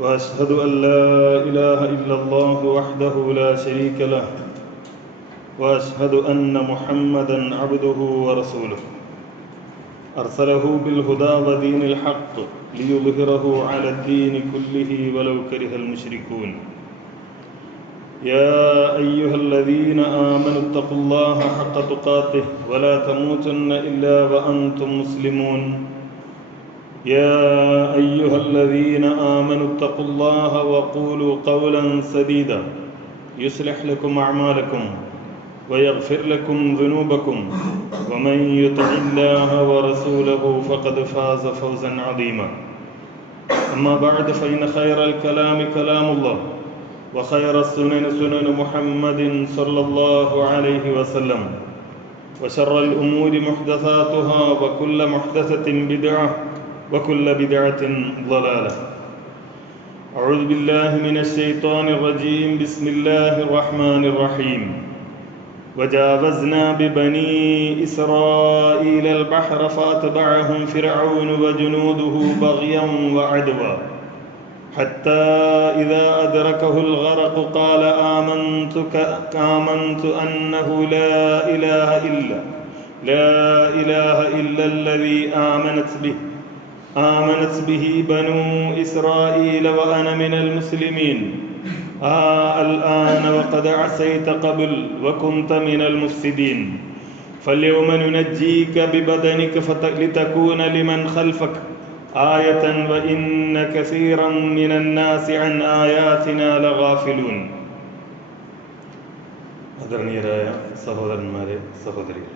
وأشهد أن لا إله إلا الله وحده لا شريك له وأشهد أن محمدا عبده ورسوله. أرسله بالهدى ودين الحق ليظهره على الدين كله ولو كره المشركون. يا أيها الذين آمنوا اتقوا الله حق تقاته ولا تموتن إلا وأنتم مسلمون. يا أيها الذين آمنوا اتقوا الله وقولوا قولا سديدا. يصلح لكم أعمالكم ويغفر لكم ذنوبكم. ومن يطع الله ورسوله فقد فاز فوزا عظيما. أما بعد فإن خير الكلام كلام الله وخير السنن سنن محمد صلى الله عليه وسلم وشر الأمور محدثاتها وكل محدثة بدعة وكل بدعة ضلالة. أعوذ بالله من الشيطان الرجيم. بسم الله الرحمن الرحيم. وجاوزنا ببني إسرائيل البحر فأتبعهم فرعون وجنوده بغيا وعدوا. حتى إذا أدركه الغرق قال آمنت آمنت أنه لا إله إلا لا إله إلا الذي آمنت به. آمنت به بنو إسرائيل وأنا من المسلمين آه الآن وقد عصيت قبل وكنت من المفسدين فاليوم ننجيك ببدنك لتكون لمن خلفك آية وإن كثيرا من الناس عن آياتنا لغافلون ആദരണീയരായ സഹോദരന്മാരെ സഹോദരികൾ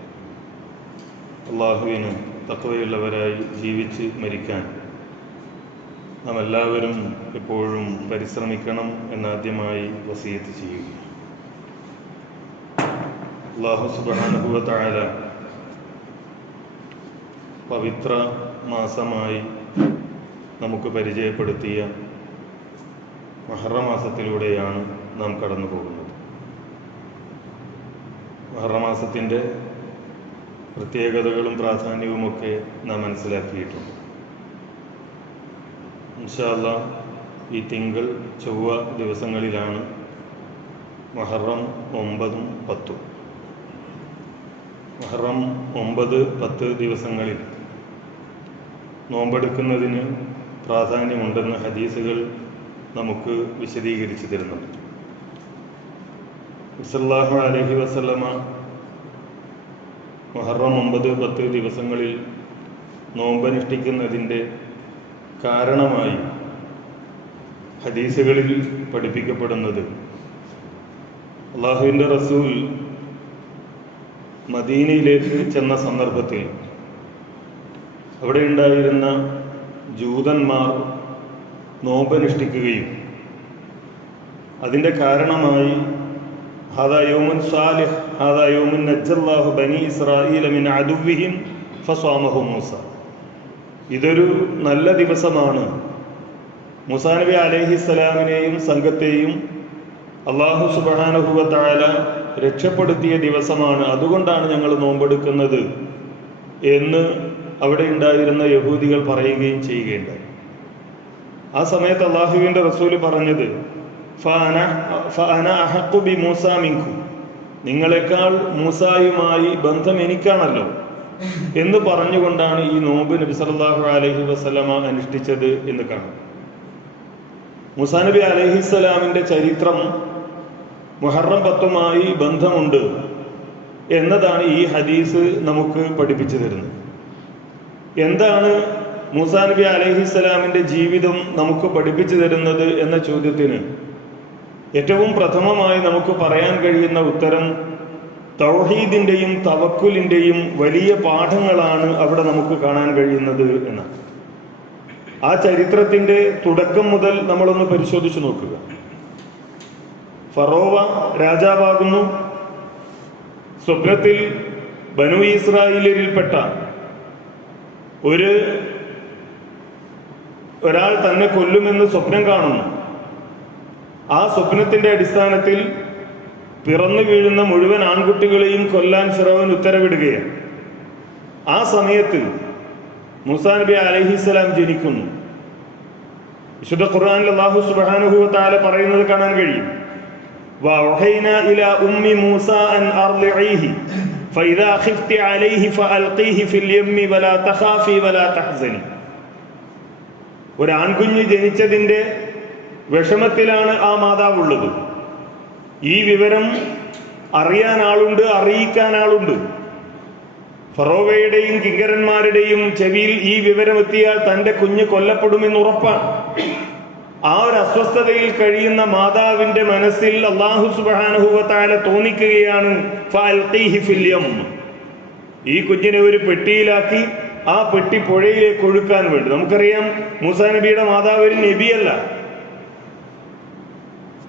അള്ളാഹുവിന് തക്കവയുള്ളവരായി ജീവിച്ച് മരിക്കാൻ. നാം എല്ലാവരും എപ്പോഴും പരിശ്രമിക്കണം എന്നാദ്യമായി വസീയത്ത് ചെയ്യുക. അള്ളാഹു സുബാനുഭവ താഴ പവിത്ര മാസമായി നമുക്ക് പരിചയപ്പെടുത്തിയ മഹറമാസത്തിലൂടെയാണ് നാം കടന്നു പോകുന്നത് മഹറമാസത്തിന്റെ പ്രത്യേകതകളും പ്രാധാന്യവും ഒക്കെ നാം മനസ്സിലാക്കിയിട്ടുണ്ട്. ഇൻഷാല്ല ഈ തിങ്കൾ ചൊവ്വ ദിവസങ്ങളിലാണ് മഹറം ഒമ്പതും പത്തും. മഹറം ഒമ്പത് പത്ത് ദിവസങ്ങളിൽ നോമ്പെടുക്കുന്നതിന് പ്രാധാന്യമുണ്ടെന്ന് ഹദീസുകൾ നമുക്ക് വിശദീകരിച്ചു തരുന്നുണ്ട്. ഇസ്ലാഹു അലഹി വസല്ലമ മൊഹറം ഒമ്പത് പത്ത് ദിവസങ്ങളിൽ നോമ്പനുഷ്ഠിക്കുന്നതിന്റെ കാരണമായി ഹദീസുകളിൽ പഠിപ്പിക്കപ്പെടുന്നത്. അള്ളാഹുവിന്റെ റസൂൽ മദീനയിലേക്ക് ചെന്ന സന്ദർഭത്തിൽ അവിടെ ഉണ്ടായിരുന്ന ജൂതന്മാർ നോമ്പനുഷ്ഠിക്കുകയും അതിന്റെ കാരണമായി هذا يوم صالح هذا يوم نجى الله بني إسرائيل من عدوهم فصامه موسى ഇതൊരു നല്ല ദിവസമാണ് മുസാ നബി അലൈഹിസ്സലാമിനെയും സംഘത്തെയും അള്ളാഹു സുബാനുഭവത്തായ രക്ഷപ്പെടുത്തിയ ദിവസമാണ് അതുകൊണ്ടാണ് ഞങ്ങൾ നോമ്പെടുക്കുന്നത് എന്ന് അവിടെ ഉണ്ടായിരുന്ന യഹൂദികൾ പറയുകയും ചെയ്യുകയുണ്ടായി ആ സമയത്ത് അള്ളാഹുവിൻ്റെ റസൂല് പറഞ്ഞത് നിങ്ങളെക്കാൾ മൂസായുമായി ബന്ധം എനിക്കാണല്ലോ. എന്ന് പറഞ്ഞുകൊണ്ടാണ് ഈ നോമ്പ് നബി സല്ലാഹു അലഹി വസ്ലമ അനുഷ്ഠിച്ചത് എന്ന് കാണാം. മുസാ നബി അലഹിസ്സലാമിന്റെ ചരിത്രം മുഹറം പത്തുമായി ബന്ധമുണ്ട് എന്നതാണ് ഈ ഹദീസ് നമുക്ക് പഠിപ്പിച്ചു തരുന്നത്. എന്താണ് മൂസാ നബി അലഹിസ്സലാമിന്റെ ജീവിതം നമുക്ക് പഠിപ്പിച്ചു തരുന്നത് എന്ന ചോദ്യത്തിന് ഏറ്റവും പ്രഥമമായി നമുക്ക് പറയാൻ കഴിയുന്ന ഉത്തരം തൗഹീദിന്റെയും തവക്കുലിന്റെയും വലിയ പാഠങ്ങളാണ് അവിടെ നമുക്ക് കാണാൻ കഴിയുന്നത് എന്ന് ആ ചരിത്രത്തിന്റെ തുടക്കം മുതൽ നമ്മളൊന്ന് പരിശോധിച്ചു നോക്കുക. ഫറോവ രാജാവാകുന്നു. സ്വപ്നത്തിൽ ബനു ഇസ്രായേലിൽപ്പെട്ട ഒരു ഒരാൾ തന്നെ കൊല്ലുമെന്ന് സ്വപ്നം കാണുന്നു. ആ സ്വപ്നത്തിന്റെ അടിസ്ഥാനത്തിൽ പിറന്നു വീഴുന്ന മുഴുവൻ ആൺകുട്ടികളെയും കൊല്ലാൻ ഫിറോവൻ ഉത്തരവിടുകയാണ്. ആ സമയത്ത് മുസാ നബി അലഹിസ്സലാം ജനിക്കുന്നു. വിശുദ്ധ ഖുർആനിൽ അള്ളാഹു സുബ്ഹാനഹു താല പറയുന്നത് കാണാൻ കഴിയും. ഒരാൺകുഞ്ഞ് ജനിച്ചതിന്റെ വിഷമത്തിലാണ് ആ മാതാവ് ഉള്ളത് ഈ വിവരം അറിയാൻ ആളുണ്ട് അറിയിക്കാൻ ആളുണ്ട് ഫറോവയുടെയും കിങ്കരന്മാരുടെയും ചെവിയിൽ ഈ വിവരം എത്തിയാൽ തന്റെ കുഞ്ഞ് കൊല്ലപ്പെടുമെന്ന് ഉറപ്പാണ്. ആ ഒരു അസ്വസ്ഥതയിൽ കഴിയുന്ന മാതാവിന്റെ മനസ്സിൽ അള്ളാഹു സുബാനുഭവത്താല തോന്നിക്കുകയാണ്. ഈ കുഞ്ഞിനെ ഒരു പെട്ടിയിലാക്കി ആ പെട്ടി പുഴയിലേക്ക് ഒഴുക്കാൻ വേണ്ടി. നമുക്കറിയാം മൂസാ നബിയുടെ മാതാവ് ഒരു നബിയല്ല.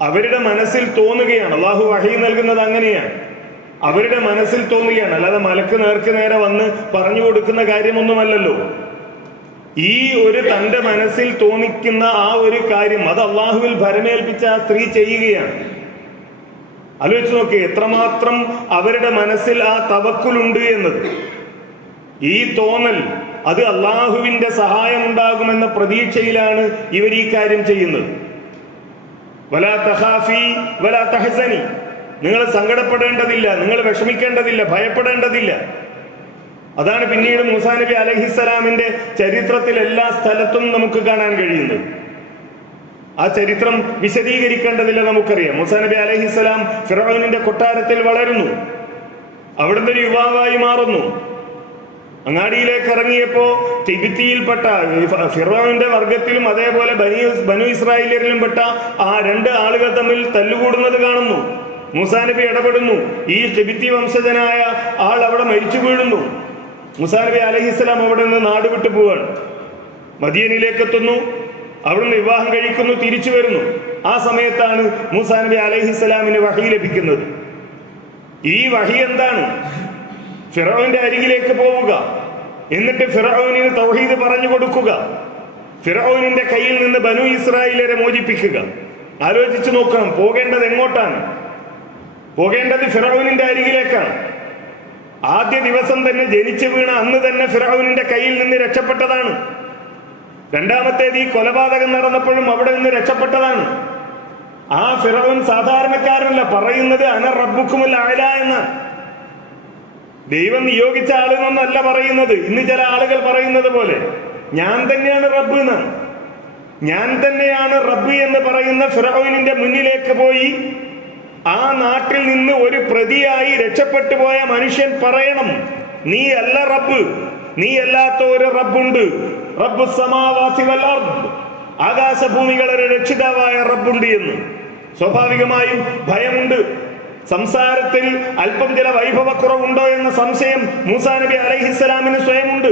അവരുടെ മനസ്സിൽ തോന്നുകയാണ്. അള്ളാഹു വഹി നൽകുന്നത് അങ്ങനെയാണ്. അവരുടെ മനസ്സിൽ തോന്നുകയാണ്. അല്ലാതെ മലക്ക് നേർക്ക് നേരെ വന്ന് പറഞ്ഞു കൊടുക്കുന്ന കാര്യമൊന്നുമല്ലല്ലോ. ഈ ഒരു തന്റെ മനസ്സിൽ തോന്നിക്കുന്ന ആ ഒരു കാര്യം അത് അള്ളാഹുവിൽ ഭരമേൽപ്പിച്ച ആ സ്ത്രീ ചെയ്യുകയാണ്. ആലോചിച്ച് നോക്കി എത്രമാത്രം അവരുടെ മനസ്സിൽ ആ തവക്കുലുണ്ട് എന്നത്. ഈ തോന്നൽ അത് അള്ളാഹുവിന്റെ സഹായം ഉണ്ടാകുമെന്ന പ്രതീക്ഷയിലാണ് ഇവർ ഈ കാര്യം ചെയ്യുന്നത്. വലാ വലാ തഹസനി. നിങ്ങൾ സങ്കടപ്പെടേണ്ടതില്ല നിങ്ങൾ വിഷമിക്കേണ്ടതില്ല ഭയപ്പെടേണ്ടതില്ല. അതാണ് പിന്നീട് മൂസാ നബി അലഹിസ്സലാമിന്റെ ചരിത്രത്തിൽ എല്ലാ സ്ഥലത്തും നമുക്ക് കാണാൻ കഴിയുന്നത്. ആ ചരിത്രം വിശദീകരിക്കേണ്ടതില്ല നമുക്കറിയാം. മൂസാ നബി അലഹിസ്സലാം ഫിറോനിന്റെ കൊട്ടാരത്തിൽ വളരുന്നു. അവിടുന്ന് ഒരു യുവാവായി മാറുന്നു. അങ്ങാടിയിലേക്ക് ഇറങ്ങിയപ്പോ തിബിത്തിയിൽപ്പെട്ട ഫിറോവിന്റെ വർഗത്തിലും അതേപോലെ ബനി ബനു ഇസ്രായേലിലും പെട്ട ആ രണ്ട് ആളുകൾ തമ്മിൽ തല്ലുകൂടുന്നത് കാണുന്നു. മുസാനബി ഇടപെടുന്നു. ഈ തിബിത്തി വംശജനായ ആൾ അവിടെ മരിച്ചു വീഴുന്നു. മുസാനബി അലഹിസ്സലാം അവിടെ നിന്ന് നാട് വിട്ടു പോവാണ്. മദിയനിലേക്ക് എത്തുന്നു. അവിടുന്ന് വിവാഹം കഴിക്കുന്നു തിരിച്ചു വരുന്നു. ആ സമയത്താണ് മൂസാ നബി അലഹിസ്സലാമിന് വഹി ലഭിക്കുന്നത്. ഈ വഹി എന്താണ്? ഫിറോവിന്റെ അരികിലേക്ക് പോവുക. എന്നിട്ട് ഫിറോവിന് തൗഹീദ് പറഞ്ഞു കൊടുക്കുക. ഫിറോവിനിന്റെ കയ്യിൽ നിന്ന് ബനു ഇസ്രായേലരെ മോചിപ്പിക്കുക. ആലോചിച്ചു നോക്കണം പോകേണ്ടത് എങ്ങോട്ടാണ്? പോകേണ്ടത് ഫിറോവിനിന്റെ അരികിലേക്കാണ്. ആദ്യ ദിവസം തന്നെ ജനിച്ചു വീണ അന്ന് തന്നെ ഫിറോവിനിന്റെ കയ്യിൽ നിന്ന് രക്ഷപ്പെട്ടതാണ്. രണ്ടാമത്തേത് ഈ കൊലപാതകം നടന്നപ്പോഴും അവിടെ നിന്ന് രക്ഷപ്പെട്ടതാണ്. ആ ഫിറോൻ സാധാരണക്കാരനല്ല പറയുന്നത് അന റബ്ബുക്കുമല്ല ആയ എന്നാണ്. ദൈവം നിയോഗിച്ച ആളെന്നൊന്നല്ല പറയുന്നത്. ഇന്ന് ചില ആളുകൾ പറയുന്നത് പോലെ ഞാൻ തന്നെയാണ് റബ്ബ് എന്നാണ് ഞാൻ തന്നെയാണ് റബ്ബ് എന്ന് പറയുന്ന ഫിറോവിനിന്റെ മുന്നിലേക്ക് പോയി ആ നാട്ടിൽ നിന്ന് ഒരു പ്രതിയായി രക്ഷപ്പെട്ടു പോയ മനുഷ്യൻ പറയണം നീ അല്ല റബ്ബ് നീ അല്ലാത്ത ഒരു റബ്ബുണ്ട്. റബ്ബ് സമാവാസി ആകാശഭൂമികളൊരു രക്ഷിതാവായ റബ്ബുണ്ട് എന്ന്. സ്വാഭാവികമായും ഭയമുണ്ട്. സംസാരത്തിൽ അല്പം ചില വൈഭവക്കുറവുണ്ടോ എന്ന സംശയം മൂസാ നബി അലഹിസ്സലാമിന് സ്വയമുണ്ട്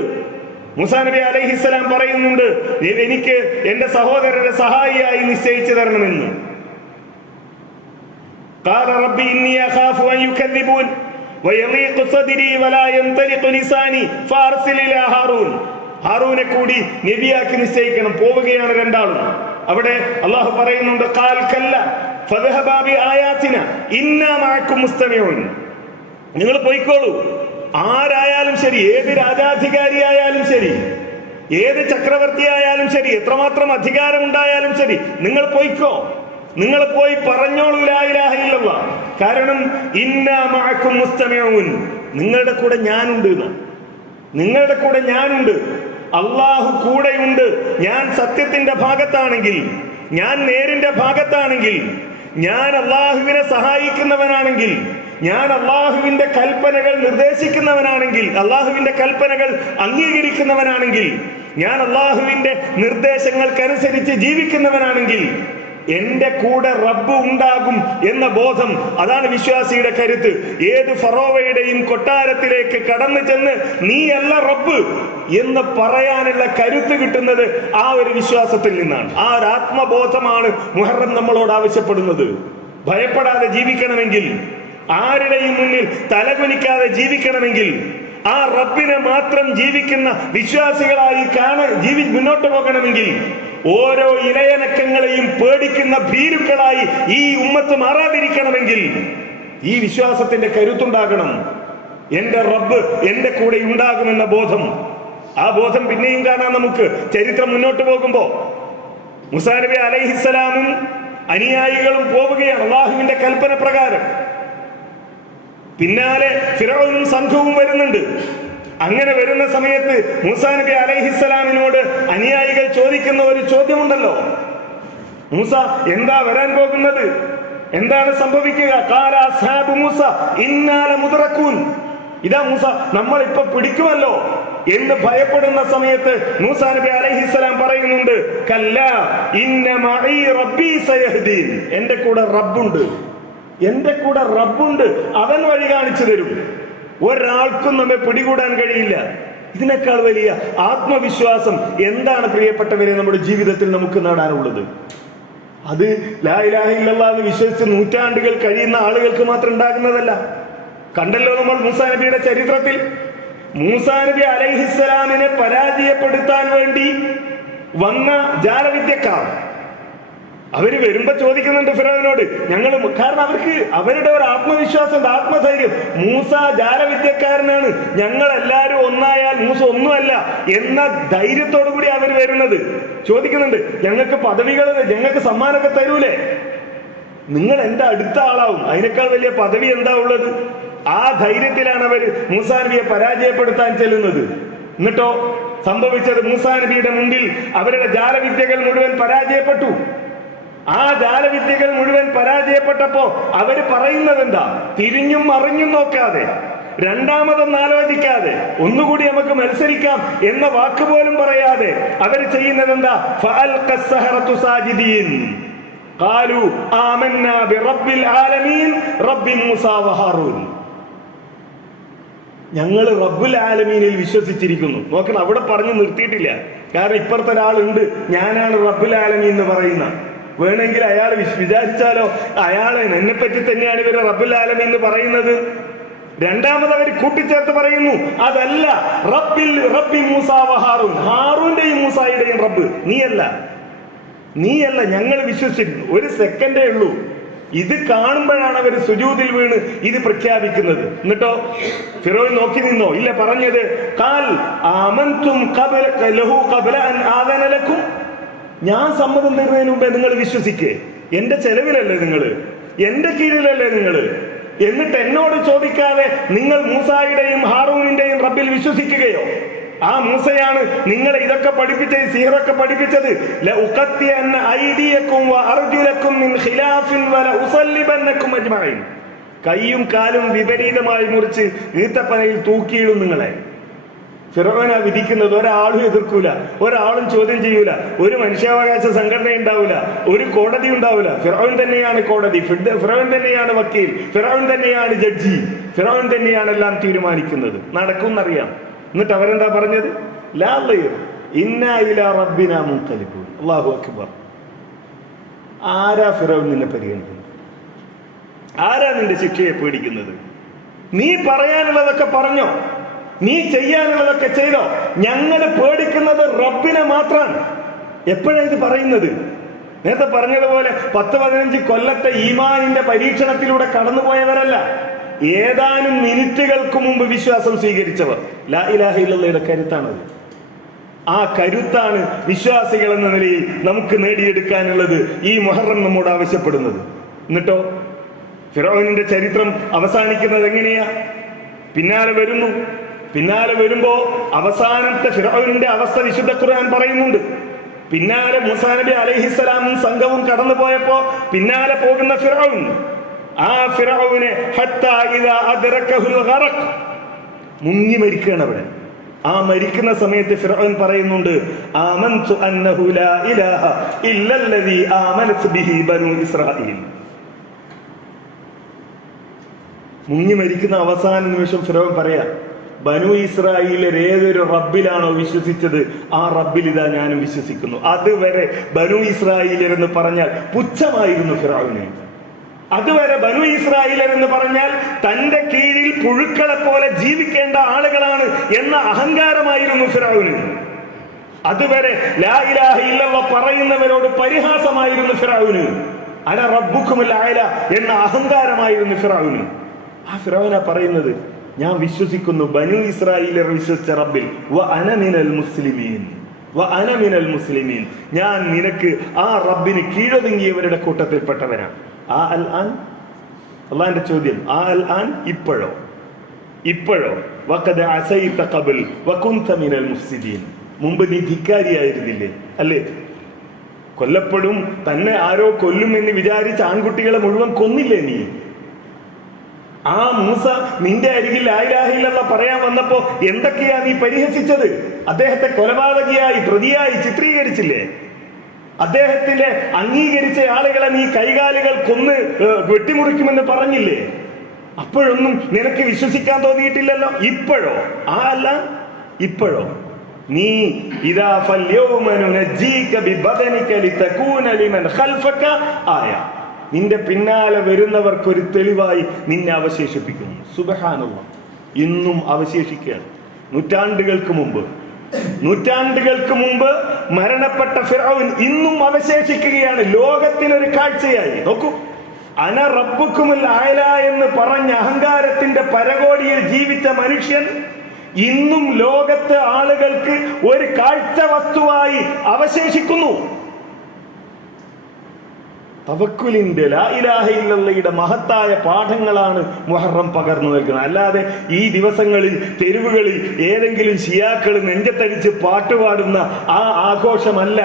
മൂസാ നബി അലഹിസ്സലാം പറയുന്നുണ്ട് "നീ- എനിക്ക് എന്റെ സഹോദരന്റെ സഹായിയായി നിശ്ചയിച്ചു തരണമെന്ന് قال ربي إني أخاف أن يكذبون ويضيق صدري ولا ينطلق لساني فأرسل إلى هارون ഹാറൂനെ കൂടി നബിയാക്കി നിശ്ചയിക്കണം പോവുകയാണ് രണ്ടാളും അവിടെ അള്ളാഹു പറയുന്നുണ്ട് കാൽ കല്ല നിങ്ങൾ പോയിക്കോളൂ. ആരായാലും ശരി ഏത് രാജാധികാരിയായാലും ശരി ഏത് ചക്രവർത്തിയായാലും ശരി എത്രമാത്രം അധികാരം ഉണ്ടായാലും ശരി നിങ്ങൾ പോയിക്കോ. നിങ്ങൾ പോയി പറഞ്ഞോളൂ ലായിലാഹയില്ല. കാരണം ഇന്നാ മഅക്കും മുസ്തമയവും നിങ്ങളുടെ കൂടെ ഞാനുണ്ട് നിങ്ങളുടെ കൂടെ ഞാനുണ്ട്. അള്ളാഹു കൂടെയുണ്ട്. ഞാൻ സത്യത്തിന്റെ ഭാഗത്താണെങ്കിൽ ഞാൻ നേരിന്റെ ഭാഗത്താണെങ്കിൽ ഞാൻ അള്ളാഹുവിനെ സഹായിക്കുന്നവനാണെങ്കിൽ ഞാൻ അള്ളാഹുവിന്റെ കൽപ്പനകൾ നിർദ്ദേശിക്കുന്നവനാണെങ്കിൽ അള്ളാഹുവിന്റെ കൽപ്പനകൾ അംഗീകരിക്കുന്നവനാണെങ്കിൽ ഞാൻ അള്ളാഹുവിന്റെ നിർദ്ദേശങ്ങൾക്കനുസരിച്ച് ജീവിക്കുന്നവനാണെങ്കിൽ എന്റെ കൂടെ റബ്ബ് ഉണ്ടാകും എന്ന ബോധം അതാണ് വിശ്വാസിയുടെ കരുത്ത്. ഏത് ഫറോവയുടെയും കൊട്ടാരത്തിലേക്ക് കടന്നു ചെന്ന് നീ അല്ല റബ്ബ്. എന്ന് പറയാനുള്ള കരുത്ത് കിട്ടുന്നത് ആ ഒരു വിശ്വാസത്തിൽ നിന്നാണ്. ആ ഒരു ആത്മബോധമാണ് മുഹറം നമ്മളോട് ആവശ്യപ്പെടുന്നത്. ഭയപ്പെടാതെ ജീവിക്കണമെങ്കിൽ ആരുടെയും മുന്നിൽ തലകുനിക്കാതെ ജീവിക്കണമെങ്കിൽ ആ റബ്ബിനെ മാത്രം ജീവിക്കുന്ന വിശ്വാസികളായി കാണ ജീവി മുന്നോട്ട് പോകണമെങ്കിൽ ഓരോ ഇലയനക്കങ്ങളെയും പേടിക്കുന്ന ഭീരുക്കളായി ഈ ഉമ്മത്ത് മാറാതിരിക്കണമെങ്കിൽ ഈ വിശ്വാസത്തിന്റെ കരുത്തുണ്ടാകണം. എന്റെ റബ്ബ് എന്റെ കൂടെ ഉണ്ടാകുമെന്ന ബോധം. ആ ബോധം പിന്നെയും കാണാം നമുക്ക്. ചരിത്രം മുന്നോട്ട് പോകുമ്പോ. മുസാ നബി അലൈഹിസ്സലാമും അനുയായികളും പോവുകയാണ് അള്ളാഹുവിന്റെ കൽപ്പന പ്രകാരം. പിന്നാലെ ഫിറോനും സംഘവും വരുന്നുണ്ട്. അങ്ങനെ വരുന്ന സമയത്ത് മൂസാ നബി അലൈഹിസ്സലാമിനോട് അനുയായികൾ ചോദിക്കുന്ന ഒരു ചോദ്യമുണ്ടല്ലോ. മൂസ എന്താ വരാൻ പോകുന്നത്? എന്താണ് സംഭവിക്കുക? മൂസ ഇന്നാല മുതറക്കൂൻ ഇതാ മൂസ നമ്മൾ ഇപ്പൊ പിടിക്കുമല്ലോ. എന്ന് ഭയപ്പെടുന്ന സമയത്ത് മൂസ നബി അലൈഹിസ്സലാം പറയുന്നുണ്ട് കല്ല എന്റെ കൂടെ റബ്ബുണ്ട്. എന്റെ കൂടെ റബ്ബുണ്ട്. അവൻ വഴി കാണിച്ചു തരും. ഒരാൾക്കും നമ്മെ പിടികൂടാൻ കഴിയില്ല. ഇതിനേക്കാൾ വലിയ ആത്മവിശ്വാസം എന്താണ് പ്രിയപ്പെട്ടവരെ നമ്മുടെ ജീവിതത്തിൽ നമുക്ക് നേടാനുള്ളത്? അത് ലാ ഇലാഹ ഇല്ലല്ലാഹ് എന്ന് വിശ്വസിച്ച് നൂറ്റാണ്ടുകൾ കഴിയുന്ന ആളുകൾക്ക് മാത്രം ഉണ്ടാകുന്നതല്ല. കണ്ടല്ലോ നമ്മൾ മൂസാ നബിയുടെ ചരിത്രത്തിൽ? മൂസാ നബി അലൈഹിസ്സലാമിനെ പരാജയപ്പെടുത്താൻ വേണ്ടി വന്ന ജാലവിദ്യക്കാർ. അവർ വരുമ്പോ ചോദിക്കുന്നുണ്ട് ഫിറോവിനോട് ഞങ്ങൾ കാരണം അവർക്ക് അവരുടെ ഒരു ആത്മവിശ്വാസം ആത്മധൈര്യം. മൂസ ജാലവിദ്യക്കാരനാണ് ഞങ്ങൾ എല്ലാവരും ഒന്നായാൽ മൂസ ഒന്നുമല്ല എന്ന ധൈര്യത്തോടു കൂടി അവർ വരുന്നത്. ചോദിക്കുന്നുണ്ട് ഞങ്ങൾക്ക് പദവികൾ ഞങ്ങൾക്ക് സമ്മാനമൊക്കെ തരൂലേ? നിങ്ങൾ എന്റെ അടുത്ത ആളാവും? അതിനേക്കാൾ വലിയ പദവി എന്താ ഉള്ളത്? ആ ധൈര്യത്തിലാണ് അവർ മൂസാ നബിയെ പരാജയപ്പെടുത്താൻ ചെല്ലുന്നത് എന്നിട്ടോ സംഭവിച്ചത് മൂസാ നബിയുടെ മുമ്പിൽ അവരുടെ ജാലവിദ്യകൾ മുഴുവൻ പരാജയപ്പെട്ടു ആ ജാലവിദ്യകൾ മുഴുവൻ പരാജയപ്പെട്ടപ്പോ അവര് പറയുന്നത് എന്താ തിരിഞ്ഞും മറിഞ്ഞും നോക്കാതെ രണ്ടാമതൊന്നും ആലോചിക്കാതെ ഒന്നുകൂടി നമുക്ക് മത്സരിക്കാം എന്ന വാക്ക് പോലും പറയാതെ അവർ ചെയ്യുന്നത് എന്താ ഫഅൽഖ السحرة സാജിദീൻ قالوا آمنا برب العالمين رب موسى وهارون ഞങ്ങൾ റബ്ബുൽ ആലമീനിൽ വിശ്വസിച്ചിരിക്കുന്നു. നോക്കണം അവിടെ പറഞ്ഞു നിർത്തിയിട്ടില്ല. കാരണം ഇപ്പുറത്തെ ഒരാളുണ്ട് ഞാനാണ് റബ്ബുൽ ആലമീൻ എന്ന് പറയുന്ന. വേണമെങ്കിൽ അയാൾ വിചാരിച്ചാലോ അയാൾ എന്നെ പറ്റി തന്നെയാണ് ഇവർ റബ്ബുൽ ആലമീൻ എന്ന് പറയുന്നത്. രണ്ടാമത് അവർ കൂട്ടിച്ചേർത്ത് പറയുന്നു അതല്ല റബ്ബിൽ റബ്ബി മൂസ ഹാറൂൻ ഹാറൂന്റെയും മൂസായുടെയും റബ്ബ്. നീയല്ല. നീയല്ല ഞങ്ങൾ വിശ്വസിക്കുന്നു ഒരു സെക്കൻഡേ ഉള്ളൂ. ഇത് കാണുമ്പോഴാണ് അവർ സുജൂതിൽ വീണ് ഇത് പ്രഖ്യാപിക്കുന്നത്. എന്നിട്ടോ? ഫിറോൻ നോക്കി നിന്നോ? ഇല്ല പറഞ്ഞത് കാൽ ആമന്തും ലഹു ഞാൻ സമ്മതം തരുന്നതിന് മുമ്പേ നിങ്ങൾ വിശ്വസിക്കേ. എന്റെ ചെലവിലല്ലേ നിങ്ങൾ? എന്റെ കീഴിലല്ലേ നിങ്ങൾ? എന്നിട്ട് എന്നോട് ചോദിക്കാതെ നിങ്ങൾ മൂസായുടെയും ഹാറൂനിന്റെയും റബ്ബിൽ വിശ്വസിക്കുകയോ? ആ മൂസയാണ് നിങ്ങളെ ഇതൊക്കെ പഠിപ്പിച്ചത് സീറൊക്കെ പഠിപ്പിച്ചത്. കൈയും കാലും വിപരീതമായി മുറിച്ച് ഈത്തപ്പനയിൽ തൂക്കിയിടും നിങ്ങളെ. ഫിറോന വിധിക്കുന്നത് ഒരാളും എതിർക്കൂല ഒരാളും ചോദ്യം ചെയ്യൂല ഒരു മനുഷ്യാവകാശ സംഘടന ഉണ്ടാവില്ല ഒരു കോടതി ഉണ്ടാവില്ല ഫിറോൻ തന്നെയാണ് കോടതി ഫിറോൻ തന്നെയാണ് വക്കീൽ ഫിറോൻ തന്നെയാണ് ജഡ്ജി ഫിറോൻ തന്നെയാണ് എല്ലാം തീരുമാനിക്കുന്നത്. നടക്കും എന്നറിയാം എന്നിട്ട് അവരെന്താ പറഞ്ഞത് അല്ലാഹു അക്ബർ. ആരാ ഫിറവ് നിന്നെ പരിഗണിക്കുന്നത്? ആരാ നിന്റെ ശിക്ഷയെ പേടിക്കുന്നത്? നീ പറയാനുള്ളതൊക്കെ പറഞ്ഞോ? നീ ചെയ്യാനുള്ളതൊക്കെ ചെയ്തോ? ഞങ്ങൾ പേടിക്കുന്നത് റബ്ബിനെ മാത്രമാണ് എപ്പോഴാണ് ഇത് പറയുന്നത്? നേരത്തെ പറഞ്ഞതുപോലെ പത്ത് പതിനഞ്ച് കൊല്ലത്തെ ഈമാനിന്റെ പരീക്ഷണത്തിലൂടെ കടന്നുപോയവരല്ല. ഏതാനും മിനിറ്റുകൾക്ക് മുമ്പ് വിശ്വാസം സ്വീകരിച്ചവർ. ലാ ഇലാഹ കരുത്താണത് ആ കരുത്താണ് വിശ്വാസികൾ എന്ന നിലയിൽ നമുക്ക് നേടിയെടുക്കാനുള്ളത് ഈ മൊഹറം നമ്മോട് ആവശ്യപ്പെടുന്നത്. എന്നിട്ടോ? ഫിറോവിനിന്റെ ചരിത്രം അവസാനിക്കുന്നത് എങ്ങനെയാ? പിന്നാലെ വരുന്നു. പിന്നാലെ വരുമ്പോ അവസാനത്തെ ഫിറോവിനിന്റെ അവസ്ഥ വിശുദ്ധ ഖുർആൻ പറയുന്നുണ്ട്. പിന്നാലെ മുസാനബി അലഹിസ്സലാമും സംഘവും കടന്നു പോയപ്പോ പിന്നാലെ പോകുന്ന ഫിറോൻ ആ ഫിറോവിനെ മുങ്ങി മരിക്കുകയാണ് അവിടെ ആ മരിക്കുന്ന സമയത്ത് ഫിറോൻ പറയുന്നുണ്ട് ആമൻതു അന്നഹു ലാ ഇലാഹ ഇല്ലല്ലദീ ആമനത് ബിഹി ബനൂ ഇസ്രായീൽ മുങ്ങി മരിക്കുന്ന അവസാന നിമിഷം ഫിറോൻ പറയാ ബനൂ ഇസ്രായേലിൽ ഏതൊരു റബ്ബിലാണോ വിശ്വസിച്ചത് ആ റബ്ബിൽ ഇതാ ഞാനും വിശ്വസിക്കുന്നു. അതുവരെ ബനു ഇസ്രായേലർ എന്ന് പറഞ്ഞാൽ പുച്ഛമായിരുന്നു ഫിറോവിന് അതുവരെ ബനു ഇസ്രായേലർ എന്ന് പറഞ്ഞാൽ തന്റെ കീഴിൽ പുഴുക്കളെ പോലെ ജീവിക്കേണ്ട ആളുകളാണ് എന്ന അഹങ്കാരമായിരുന്നു ഫിറാവിന് അതുവരെ ലാ ഇലാഹ പറയുന്നവരോട് പരിഹാസമായിരുന്നു ഫിറാവിന് അല റബ്ബുക്കുമല്ല ആയ എന്ന അഹങ്കാരമായിരുന്നു ഫിറാവിന് ആ ഫിറാവിന പറയുന്നത് ഞാൻ വിശ്വസിക്കുന്നു ബനു ഇസ്രായേലർ വിശ്വസിച്ച റബ്ബിൽ വ മുസ്ലിമീൻ വ അന മിനൽ മുസ്ലിമീൻ. ഞാൻ നിനക്ക് ആ റബ്ബിന് കീഴൊതുങ്ങിയവരുടെ കൂട്ടത്തിൽപ്പെട്ടവനാണ് ആ അൽ ആൻ? അള്ളാഹിന്റെ ചോദ്യം. ആ അൽ ആൻ ഇപ്പോഴോ? ഇപ്പോഴോ? വക്കത് അസൈത ഖബൽ വക്കുന്തമിനൽ മുഫ്സിദീൻ. മുമ്പ് നീ ധിക്കാരിയായിരുന്നില്ലേ? അല്ലേ? കൊല്ലപ്പെടും തന്നെ ആരോ കൊല്ലുമെന്ന് വിചാരിച്ച് ആൺകുട്ടികളെ മുഴുവൻ കൊന്നില്ലേ നീ? ആ മൂസ നിന്റെ അരികിൽ ആയിരാഹില്ലെന്ന പറയാൻ വന്നപ്പോ എന്തൊക്കെയാ നീ പരിഹസിച്ചത്? അദ്ദേഹത്തെ കൊലപാതകിയായി പ്രതിയായി ചിത്രീകരിച്ചില്ലേ? അദ്ദേഹത്തിന്റെ അംഗീകരിച്ച ആളുകളെ നീ കൈകാലുകൾ കൊന്ന് വെട്ടിമുറിക്കുമെന്ന് പറഞ്ഞില്ലേ? അപ്പോഴൊന്നും നിനക്ക് വിശ്വസിക്കാൻ തോന്നിയിട്ടില്ലല്ലോ? ഇപ്പോഴോ? ആ അല്ല ഇപ്പോഴോ? നീ ഇതാ ആയ. നിന്റെ പിന്നാലെ വരുന്നവർക്ക് ഒരു തെളിവായി നിന്നെ അവശേഷിപ്പിക്കുന്നു. സുബഹാനുള്ള ഇന്നും അവശേഷിക്കുകയാണ്. നൂറ്റാണ്ടുകൾക്ക് മുമ്പ് നൂറ്റാണ്ടുകൾക്ക് മുമ്പ് മരണപ്പെട്ട ഫിറൌൻ ഇന്നും അവശേഷിക്കുകയാണ്. ലോകത്തിനൊരു കാഴ്ചയായി. നോക്കൂ. അന റബ്ബുക്കുമുൽ ആയല എന്ന് പറഞ്ഞ അഹങ്കാരത്തിന്റെ പരകോടിയിൽ ജീവിച്ച മനുഷ്യൻ ഇന്നും ലോകത്തെ ആളുകൾക്ക് ഒരു കാഴ്ച വസ്തുവായി അവശേഷിക്കുന്നു. തവക്കുലിന്റെ ലാ ഇലാഹ ഇല്ലല്ലയുടെ മഹത്തായ പാഠങ്ങളാണ് മുഹറം പകർന്നു നൽകുന്നത്. അല്ലാതെ ഈ ദിവസങ്ങളിൽ തെരുവുകളിൽ ഏതെങ്കിലും ഷിയാക്കൾ നെഞ്ചത്തടിച്ച് പാട്ടുപാടുന്ന ആ ആഘോഷമല്ല.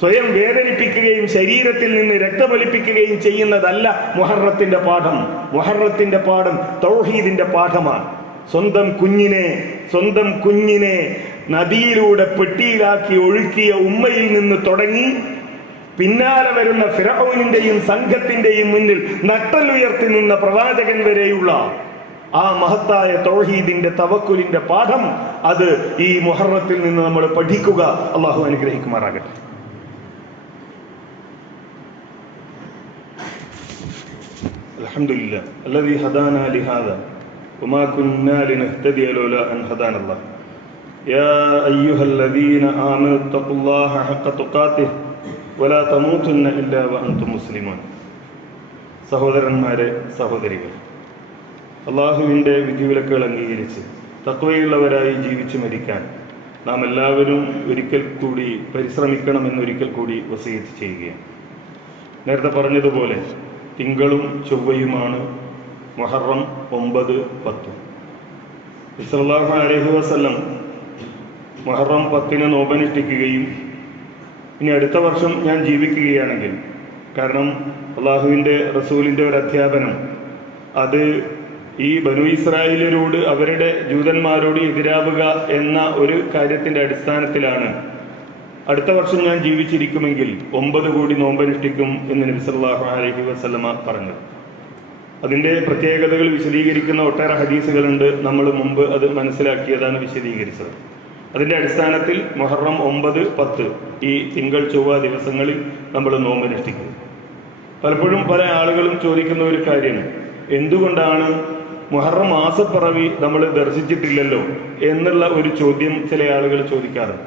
സ്വയം വേദനിപ്പിക്കുകയും ശരീരത്തിൽ നിന്ന് രക്തമൊലിപ്പിക്കുകയും ചെയ്യുന്നതല്ല മുഹറത്തിന്റെ പാഠം. മുഹറത്തിന്റെ പാഠം തൗഹീദിന്റെ പാഠമാണ്. സ്വന്തം കുഞ്ഞിനെ സ്വന്തം കുഞ്ഞിനെ നദിയിലൂടെ പെട്ടിയിലാക്കി ഒഴുക്കിയ ഉമ്മയിൽ നിന്ന് തുടങ്ങി പിന്നാലെ വരുന്ന ഫിറൌനിന്റെയും സംഘത്തിന്റെയും മുന്നിൽ നട്ടലുയർത്തി നിന്ന പ്രവാചകൻ വരെയുള്ള ആ മഹത്തായ തൗഹീദിന്റെ തവക്കുലിന്റെ പാഠം അത് ഈ മുഹറത്തിൽ നിന്ന് നമ്മൾ പഠിക്കുക. അള്ളാഹു അനുഗ്രഹിക്കുമാറാകട്ടെ. അലഹമുല്ലാ ولا تموتن الا وانتم مسلمون. സഹോദരന്മാരെ സഹോദരികൾ അള്ളാഹുവിന്റെ വിധിവിലക്കുകൾ അംഗീകരിച്ച് തത്വയുള്ളവരായി ജീവിച്ചു മരിക്കാൻ നാം എല്ലാവരും ഒരിക്കൽ കൂടി പരിശ്രമിക്കണമെന്നൊരിക്കൽ കൂടി വസീത്ത് ചെയ്യുകയാണ്. നേരത്തെ പറഞ്ഞതുപോലെ തിങ്കളും ചൊവ്വയുമാണ് മൊഹറം ഒമ്പത് പത്ത്. ഇസ്ലാഹു അലഹു വസ്ലം മൊഹറം പത്തിന് നോബനിഷ്ഠിക്കുകയും ഇനി അടുത്ത വർഷം ഞാൻ ജീവിക്കുകയാണെങ്കിൽ കാരണം അള്ളാഹുവിന്റെ റസൂലിന്റെ ഒരു അധ്യാപനം അത് ഈ ബനു ഇസ്രായേലരോട് അവരുടെ ജൂതന്മാരോട് എതിരാവുക എന്ന ഒരു കാര്യത്തിന്റെ അടിസ്ഥാനത്തിലാണ് അടുത്ത വർഷം ഞാൻ ജീവിച്ചിരിക്കുമെങ്കിൽ ഒമ്പത് കോടി നോമ്പനുഷ്ഠിക്കും എന്ന് നബി അലഹി വസല്ലമ പറഞ്ഞു. അതിന്റെ പ്രത്യേകതകൾ വിശദീകരിക്കുന്ന ഒട്ടേറെ ഹദീസുകളുണ്ട്. നമ്മൾ മുമ്പ് അത് മനസ്സിലാക്കിയതാണ് വിശദീകരിച്ചത്. അതിന്റെ അടിസ്ഥാനത്തിൽ മൊഹറം ഒമ്പത് പത്ത് ഈ തിങ്കൾ ചൊവ്വ ദിവസങ്ങളിൽ നമ്മൾ നോമ്പനുഷ്ഠിക്കും പലപ്പോഴും പല ആളുകളും ചോദിക്കുന്ന ഒരു കാര്യം എന്തുകൊണ്ടാണ് മുഹറം മാസപ്പിറവി നമ്മൾ ദർശിച്ചിട്ടില്ലല്ലോ എന്നുള്ള ഒരു ചോദ്യം ചില ആളുകൾ ചോദിക്കാറുണ്ട്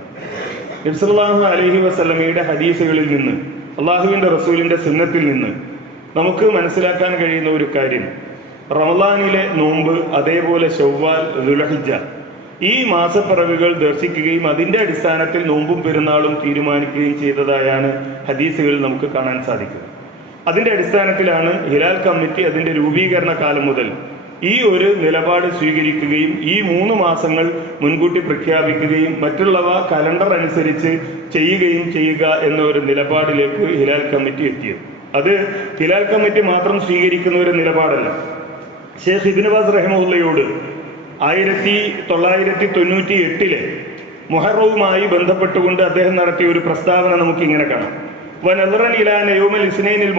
നബ്സല്ലാഹു അലഹി വസ്ലമയുടെ ഹദീസുകളിൽ നിന്ന് അള്ളാഹുവിന്റെ റസൂലിന്റെ സുന്നത്തിൽ നിന്ന് നമുക്ക് മനസ്സിലാക്കാൻ കഴിയുന്ന ഒരു കാര്യം റമദാനിലെ നോമ്പ് അതേപോലെ ഷവ്വാൽ ദുലഹിജ ഈ മാസപ്പിറവുകൾ ദർശിക്കുകയും അതിന്റെ അടിസ്ഥാനത്തിൽ നോമ്പും പെരുന്നാളും തീരുമാനിക്കുകയും ചെയ്തതായാണ് ഹദീസുകളിൽ നമുക്ക് കാണാൻ സാധിക്കുക. അതിന്റെ അടിസ്ഥാനത്തിലാണ് ഹിലാൽ കമ്മിറ്റി അതിന്റെ രൂപീകരണ കാലം മുതൽ ഈ ഒരു നിലപാട് സ്വീകരിക്കുകയും ഈ മൂന്ന് മാസങ്ങൾ മുൻകൂട്ടി പ്രഖ്യാപിക്കുകയും മറ്റുള്ളവ കലണ്ടർ അനുസരിച്ച് ചെയ്യുകയും ചെയ്യുക എന്ന ഒരു നിലപാടിലേക്ക് ഹിലാൽ കമ്മിറ്റി എത്തിയത്. അത് ഹിലാൽ കമ്മിറ്റി മാത്രം സ്വീകരിക്കുന്ന ഒരു നിലപാടല്ല. ഷേഖ് ഇബിൻബാസ് റഹ്മുള്ളയോട് ആയിരത്തി തൊള്ളായിരത്തി തൊണ്ണൂറ്റി എട്ടിലെ മൊഹറവുമായി ബന്ധപ്പെട്ടുകൊണ്ട് അദ്ദേഹം നടത്തിയ ഒരു പ്രസ്താവന നമുക്ക് ഇങ്ങനെ കാണാം ഇസ്നൈനിൽ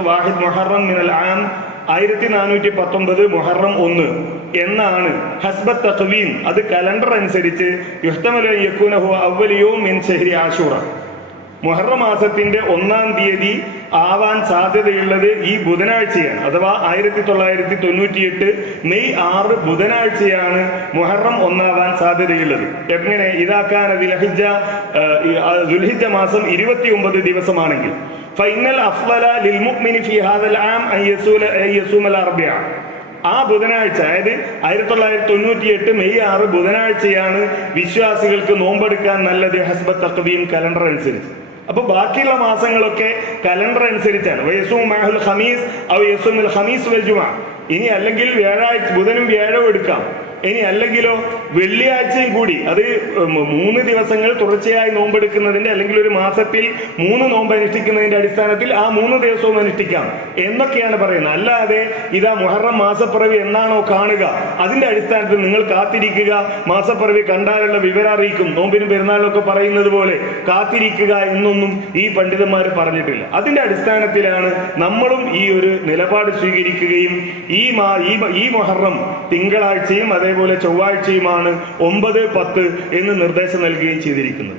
വാഹിദ് മൊഹറം മിനൽ ആം ആയിരത്തി നാനൂറ്റി പത്തൊമ്പത് മൊഹറം ഒന്ന് എന്നാണ് ഹസ്ബത്ത് തഖ്വീം. അത് കലണ്ടർ അനുസരിച്ച് യുഹ്തമലൂനഹു അവലിയോ മിൻ ഷെഹ്രി ആഷൂറ. മുഹറം മാസത്തിന്റെ ഒന്നാം തീയതി ആവാൻ സാധ്യതയുള്ളത് ഈ ബുധനാഴ്ചയാണ്. അഥവാ ആയിരത്തി തൊള്ളായിരത്തി തൊണ്ണൂറ്റിയെട്ട് മെയ് ആറ് ബുധനാഴ്ചയാണ് മുഹറം ഒന്നാവാൻ സാധ്യതയുള്ളത്. എങ്ങനെ? ഇതാക്കാൻ ദുൽഹിജ ദുൽഹിജ മാസം ഇരുപത്തി ഒമ്പത് ദിവസമാണെങ്കിൽ. ഫൈനൽ ഫി ആം അർബിയ. ആ ബുധനാഴ്ച അതായത് ആയിരത്തി തൊള്ളായിരത്തി തൊണ്ണൂറ്റി എട്ട് മെയ് ആറ് ബുധനാഴ്ചയാണ് വിശ്വാസികൾക്ക് നോമ്പെടുക്കാൻ നല്ലത് ഹസ്ബത്ത് തഖവീം കലണ്ടർ അനുസരിച്ച്. അപ്പൊ ബാക്കിയുള്ള മാസങ്ങളൊക്കെ കലണ്ടർ അനുസരിച്ചാണ്. ഹമീസ് ഔ വൽ ഇനി അല്ലെങ്കിൽ വ്യാഴാഴ്ച ബുധനും വ്യാഴവും എടുക്കാം. ഇനി അല്ലെങ്കിലോ വെള്ളിയാഴ്ചയും കൂടി അത് മൂന്ന് ദിവസങ്ങൾ തുടർച്ചയായി നോമ്പെടുക്കുന്നതിന്റെ അല്ലെങ്കിൽ ഒരു മാസത്തിൽ മൂന്ന് നോമ്പ് അനുഷ്ഠിക്കുന്നതിന്റെ അടിസ്ഥാനത്തിൽ ആ മൂന്ന് ദിവസവും അനുഷ്ഠിക്കാം എന്നൊക്കെയാണ് പറയുന്നത്. അല്ലാതെ ഇതാ മുഹറം മാസപ്പിറവി എന്നാണോ കാണുക അതിന്റെ അടിസ്ഥാനത്തിൽ നിങ്ങൾ കാത്തിരിക്കുക മാസപ്പിറവി കണ്ടാലുള്ള വിവരം അറിയിക്കും നോമ്പിനും പെരുന്നാളിനൊക്കെ പറയുന്നത് പോലെ കാത്തിരിക്കുക എന്നൊന്നും ഈ പണ്ഡിതന്മാർ പറഞ്ഞിട്ടില്ല. അതിന്റെ അടിസ്ഥാനത്തിലാണ് നമ്മളും ഈ ഒരു നിലപാട് സ്വീകരിക്കുകയും ഈ മാ ഈ മുഹറം തിങ്കളാഴ്ചയും അതേപോലെ ചൊവ്വാഴ്ചയുമാണ് ഒമ്പത് പത്ത് എന്ന് നിർദ്ദേശം നൽകുകയും ചെയ്തിരിക്കുന്നത്.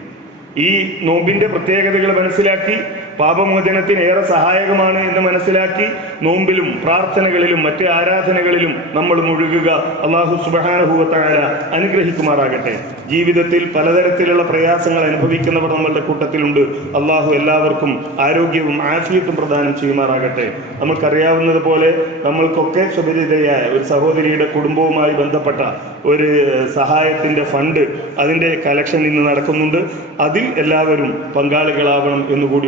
ഈ നോമ്പിന്റെ പ്രത്യേകതകൾ മനസ്സിലാക്കി പാപമോചനത്തിന് ഏറെ സഹായകമാണ് എന്ന് മനസ്സിലാക്കി നോമ്പിലും പ്രാർത്ഥനകളിലും മറ്റ് ആരാധനകളിലും നമ്മൾ മുഴുകുക. അള്ളാഹു സുബാനുഭൂവത്തായ അനുഗ്രഹിക്കുമാറാകട്ടെ. ജീവിതത്തിൽ പലതരത്തിലുള്ള പ്രയാസങ്ങൾ അനുഭവിക്കുന്നവർ നമ്മളുടെ കൂട്ടത്തിലുണ്ട്. അള്ളാഹു എല്ലാവർക്കും ആരോഗ്യവും ആഫിയത്തും പ്രദാനം ചെയ്യുമാറാകട്ടെ. നമുക്കറിയാവുന്നത് പോലെ നമ്മൾക്കൊക്കെ സുപരിതയായ ഒരു സഹോദരിയുടെ കുടുംബവുമായി ബന്ധപ്പെട്ട ഒരു സഹായത്തിന്റെ ഫണ്ട് അതിന്റെ കലക്ഷൻ ഇന്ന് നടക്കുന്നുണ്ട്. അതിൽ എല്ലാവരും പങ്കാളികളാവണം എന്നുകൂടി